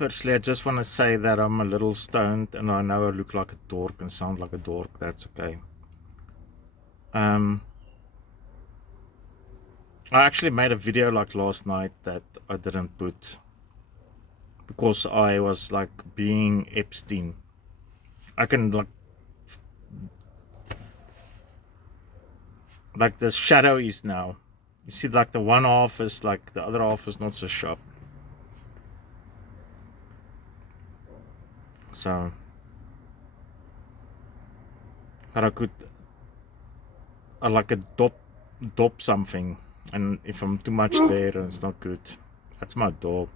Firstly, I just want to say that I'm a little stoned and I know I look like a dork and sound like a dork. That's okay. I actually made a video like last night that I didn't put because I was like being Epstein. I can like the shadow is now. You see, like the one half is like the other half is not so sharp. So, but I like a dop something, and if I'm too much there, it's not good. That's my dog.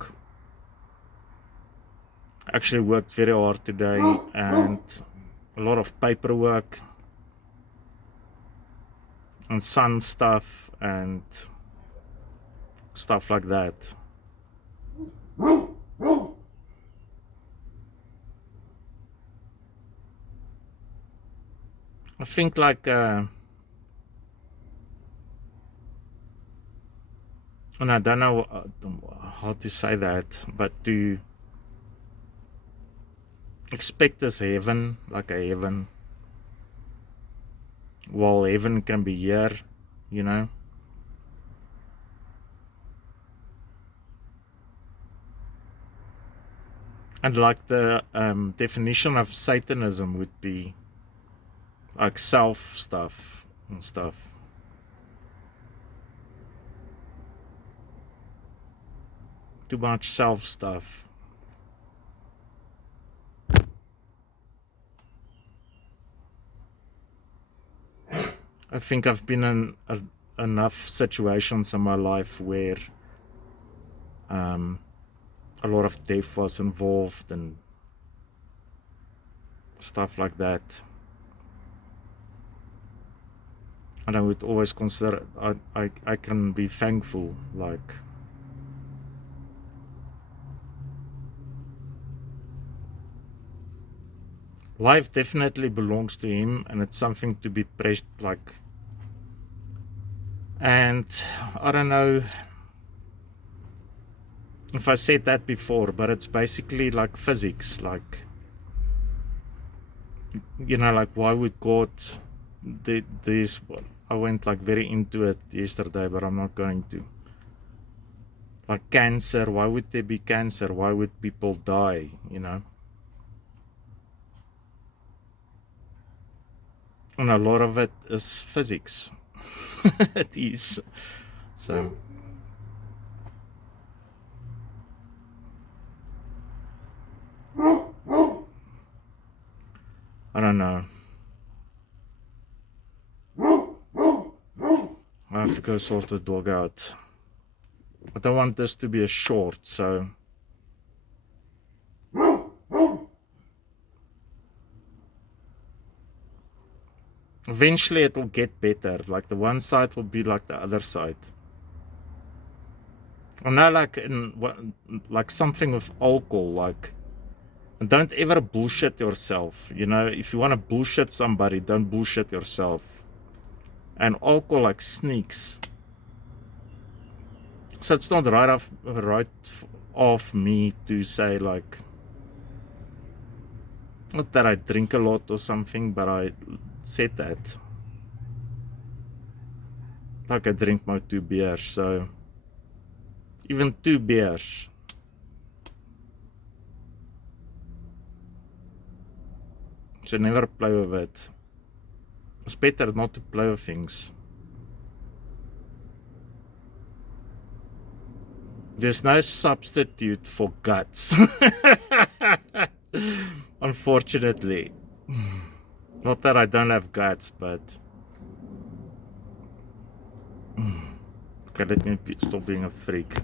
Actually worked very hard today and a lot of paperwork and sun stuff and stuff like that. I think like and I don't know how to say that, but to expect this heaven, like a heaven, while heaven can be here, you know. And like the definition of Satanism would be like self stuff and stuff. Too much self stuff. I think I've been in enough situations in my life where a lot of death was involved and stuff like that. And I would always consider I can be thankful, like life definitely belongs to him and it's something to be pressed like. And I don't know if I said that before, but it's basically like physics, like, you know, like why would God this, I went like very into it yesterday, but I'm not going to. Like cancer, why would there be cancer? Why would people die, you know? And a lot of it is physics. It is. So I don't know. I have to go sort the dog out. I don't want this to be a short, so eventually it will get better. Like the one side will be like the other side. I know, like something with alcohol, like don't ever bullshit yourself. You know, if you want to bullshit somebody, don't bullshit yourself. And alcohol like sneaks. So it's not right off me to say like, not that I drink a lot or something, but I said that. Like I drink my 2 beers, so even 2 beers. So never play with it. It's better not to play with things. There's no substitute for guts. Unfortunately. Not that I don't have guts, but okay, let me stop being a freak.